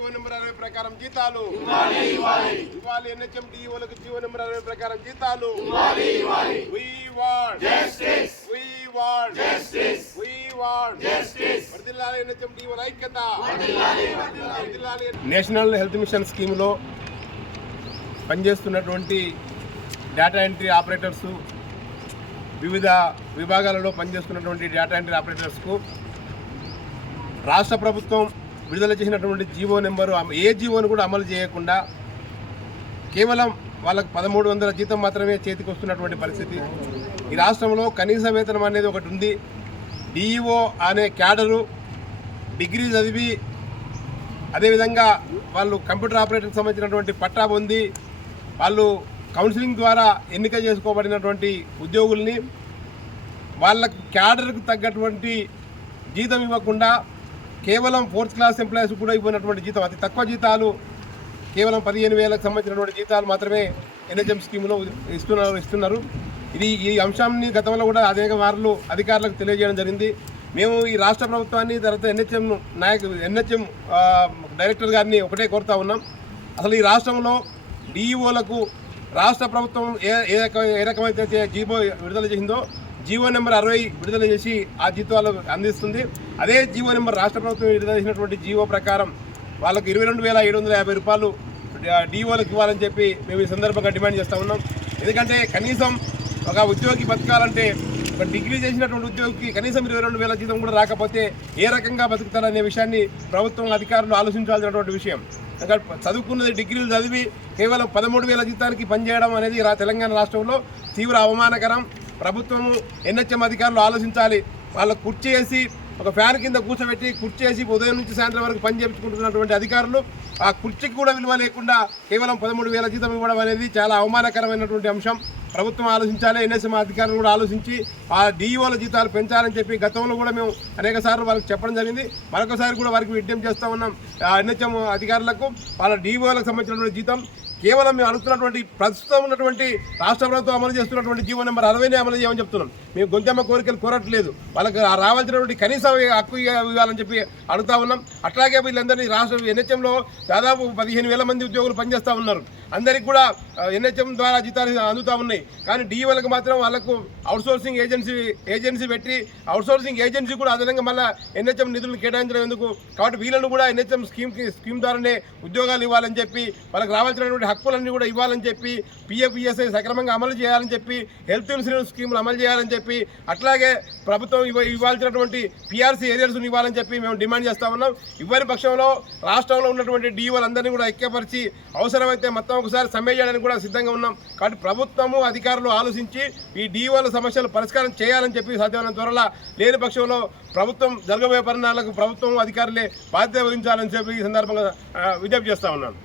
GO number అరవై ప్రకారం జీతాలు. ఇవ్వాలి ఎన్హెచ్ఎం డిఓలకు జీవో నెంబర్ అరవై ప్రకారం జీతాలు. డిఓ నేషనల్ హెల్త్ మిషన్ స్కీమ్లో పనిచేస్తున్నటువంటి డేటా ఎంట్రీ ఆపరేటర్స్ వివిధ విభాగాలలో పనిచేస్తున్నటువంటి డేటా ఎంట్రీ ఆపరేటర్స్కు రాష్ట్ర ప్రభుత్వం విడుదల చేసినటువంటి జీవో నెంబరు ఏ జీవోను కూడా అమలు చేయకుండా కేవలం వాళ్ళకు పదమూడు వందల జీతం మాత్రమే చేతికి వస్తున్నటువంటి పరిస్థితి. ఈ రాష్ట్రంలో కనీస వేతనం అనేది ఒకటి ఉంది. డిఈఓ అనే క్యాడరు డిగ్రీ చదివి అదేవిధంగా వాళ్ళు కంప్యూటర్ ఆపరేటర్కి సంబంధించినటువంటి పట్టా పొంది వాళ్ళు కౌన్సిలింగ్ ద్వారా ఎన్నిక చేసుకోబడినటువంటి ఉద్యోగుల్ని వాళ్ళకు క్యాడర్కు తగ్గటువంటి జీతం ఇవ్వకుండా కేవలం ఫోర్త్ క్లాస్ ఎంప్లాయీస్ కూడా ఇవ్వనటువంటి జీతం అతి తక్కువ జీతాలు కేవలం పదిహేను వేలకు సంబంధించినటువంటి జీతాలు మాత్రమే ఎన్హెచ్ఎం స్కీమ్లో ఇస్తున్నారు ఇస్తున్నారు. ఇది ఈ అంశాన్ని గతంలో కూడా అనేక వారులు అధికారులకు తెలియజేయడం జరిగింది. మేము ఈ రాష్ట్ర ప్రభుత్వాన్ని తర్వాత ఎన్హెచ్ఎం నాయకు ఎన్హెచ్ఎం డైరెక్టర్ గారిని ఒకటే కోరుతా ఉన్నాం. అసలు ఈ రాష్ట్రంలో డిఈఓలకు రాష్ట్ర ప్రభుత్వం ఏ ఏ ఏ రకమైతే జీబో విడుదల చేసిందో జీవో నెంబర్ అరవై విడుదల చేసి ఆ జీతాలు అందిస్తుంది. అదే జీవో నెంబర్ రాష్ట్ర ప్రభుత్వం విడుదల చేసినటువంటి జీవో ప్రకారం వాళ్ళకు ఇరవై రెండు వేల ఏడు వందల యాభై రూపాయలు డిఓలకు ఇవ్వాలని చెప్పి మేము ఈ సందర్భంగా డిమాండ్ చేస్తూ ఉన్నాం. ఎందుకంటే కనీసం ఒక ఉద్యోగి బతకాలంటే ఒక డిగ్రీ చేసినటువంటి ఉద్యోగికి కనీసం ఇరవై రెండు వేల జీతం కూడా రాకపోతే ఏ రకంగా బతుకుతారనే విషయాన్ని ప్రభుత్వం అధికారులు ఆలోచించాల్సినటువంటి విషయం. ఎందుకంటే చదువుకున్నది డిగ్రీలు చదివి కేవలం పదమూడు వేల జీతానికి పనిచేయడం అనేది రా తెలంగాణ రాష్ట్రంలో తీవ్ర అవమానకరం. ప్రభుత్వము ఎన్హెచ్ఎం అధికారులు ఆలోచించాలి. వాళ్ళకు కుర్చీ వేసి ఒక ఫ్యాన్ కింద కూర్చోబెట్టి కుర్చీ వేసి ఉదయం నుంచి సాయంత్రం వరకు పని చేయించుకుంటున్నటువంటి అధికారులు ఆ కుర్చీకి కూడా విలువ లేకుండా కేవలం పదమూడు వేల జీతం ఇవ్వడం అనేది చాలా అవమానకరమైనటువంటి అంశం. ప్రభుత్వం ఆలోచించాలి ఎన్ఎస్ఎం అధికారులు కూడా ఆలోచించి ఆ డిఈఓల జీతాలు పెంచాలని చెప్పి గతంలో కూడా మేము అనేక సార్లు వాళ్ళకి చెప్పడం జరిగింది. మరొకసారి కూడా వారికి విజ్ఞప్తి చేస్తూ ఉన్నాం. ఎన్హెచ్ఎం అధికారులకు వాళ్ళ డిఈఓలకు సంబంధించినటువంటి జీతం కేవలం మేము అడుగుతున్నటువంటి ప్రస్తుతం ఉన్నటువంటి రాష్ట్ర ప్రభుత్వం అమలు చేస్తున్నటువంటి జీవో నెంబర్ అరవైనే అమలు చేయమని చెప్తున్నాం. మేము గొంతెమ్మ కోరికలు కోరట్లేదు. వాళ్ళకి ఆ రావాల్సినటువంటి కనీస హక్కు ఇవ్వాలని చెప్పి అడుగుతా ఉన్నాం. అట్లాగే వీళ్ళందరినీ రాష్ట్ర ఎన్హెచ్ఎంలో దాదాపు పదిహేను వేల మంది ఉద్యోగులు పనిచేస్తూ ఉన్నారు. అందరికి కూడా ఎన్హెచ్ఎం ద్వారా జీతాలు అందుతూ ఉన్నాయి. కానీ డిఈఓలకు మాత్రం వాళ్ళకు అవుట్సోర్సింగ్ ఏజెన్సీ ఏజెన్సీ పెట్టి అవుట్సోర్సింగ్ ఏజెన్సీ కూడా అదనంగా మళ్ళీ ఎన్హెచ్ఎం నిధులు కేటాయించడం ఎందుకు? కాబట్టి వీళ్ళను కూడా ఎన్హెచ్ఎం స్కీమ్కి స్కీమ్ ద్వారానే ఉద్యోగాలు ఇవ్వాలని చెప్పి వాళ్ళకి రావాల్సినటువంటి హక్కులన్నీ కూడా ఇవ్వాలని చెప్పి పిఎఫ్ ఈఎస్ఐ సక్రమంగా అమలు చేయాలని చెప్పి హెల్త్ ఇన్సూరెన్స్ స్కీములు అమలు చేయాలని చెప్పి అట్లాగే ప్రభుత్వం ఇవ్వ ఇవ్వాల్సినటువంటి పిఆర్సీ ఏరియర్స్ ఇవ్వాలని చెప్పి మేము డిమాండ్ చేస్తా ఉన్నాం. ఇవ్వని పక్షంలో రాష్ట్రంలో ఉన్నటువంటి డిఓలందరినీ కూడా ఐక్యపరిచి అవసరమైతే మొత్తం ఒకసారి సమ్మె చేయడానికి కూడా సిద్ధంగా ఉన్నాం. కాబట్టి ప్రభుత్వము అధికారులు ఆలోచించి ఈ డీఓల సమస్యలు పరిష్కారం చేయాలని చెప్పి సాధ్యమైన త్వరలో లేని పక్షంలో ప్రభుత్వం జరగబోయే పరిణామాలకు ప్రభుత్వం అధికారులే బాధ్యత వహించాలని చెప్పి ఈ సందర్భంగా విజ్ఞప్తి చేస్తా ఉన్నాను.